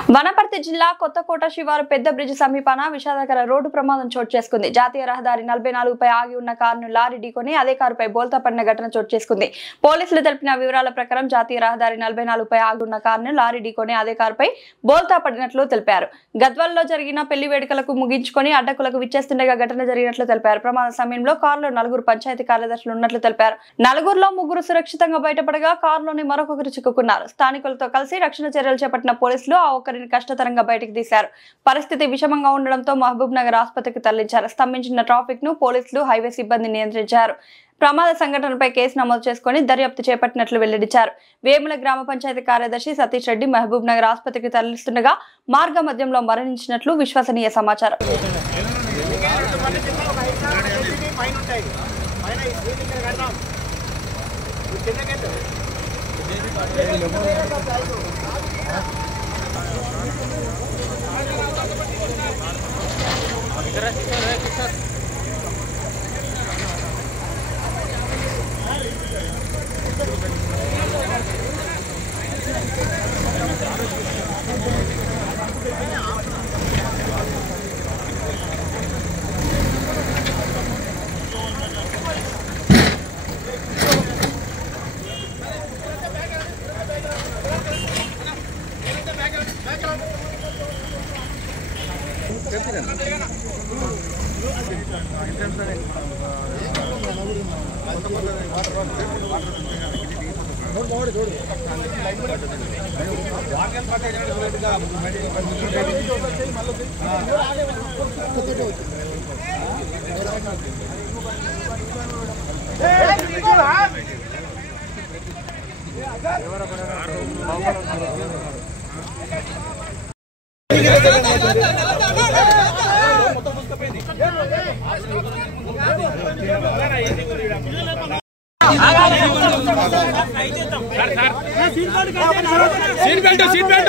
వనపర్తి జిల్లా కొత్తకోట శివారు పెద్ద బ్రిడ్జ్ సమీపాన విషాదకర రోడ్డు ప్రమాదం చోటు చేసుకుంది. జాతీయ రహదారి 44 పై ఆగి ఉన్న కారును లారీ ఢీకొని అదే కారుపై బోల్తా పడిన ఘటన చోటు చేసుకుంది. పోలీసులు తెలిపిన వివరాల ప్రకారం జాతీయ రహదారి 44 పై ఆగి ఉన్న కారును లారీ ఢీకొని అదే కారుపై బోల్తా పడినట్లు తెలిపారు. గద్వాల్లో జరిగిన పెళ్లి వేడుకలకు ముగించుకొని అడ్డకులకు విచ్చేస్తుండగా ఘటన జరిగినట్లు తెలిపారు. ప్రమాద సమయంలో కారులో 4 పంచాయతీ కార్యదర్శులు ఉన్నట్లు తెలిపారు. 4లో 3 సురక్షితంగా బయటపడగా కారులోని మరొకరు చిక్కుకున్నారు. స్థానికులతో కలిసి రక్షణ చర్యలు చేపట్టిన పోలీసులు ఆ ఒక్కరిని కష్టతరంగా బయటకు తీశారు. పరిస్థితి విషమంగా ఉండడంతో మహబూబ్ నగర్ ఆసుపత్రికి తరలించారు. స్తంభించిన ట్రాఫిక్ ను పోలీసులు హైవే సిబ్బంది నియంత్రించారు. ప్రమాద సంఘటనపై కేసు నమోదు చేసుకుని దర్యాప్తు చేపట్టినట్లు వెల్లడించారు. వేముల గ్రామ పంచాయతీ కార్యదర్శి సతీష్ రెడ్డి మహబూబ్ నగర్ ఆసుపత్రికి తరలిస్తుండగా మార్గ మధ్యంలో మరణించినట్లు విశ్వసనీయ సమాచారం. Seat belt station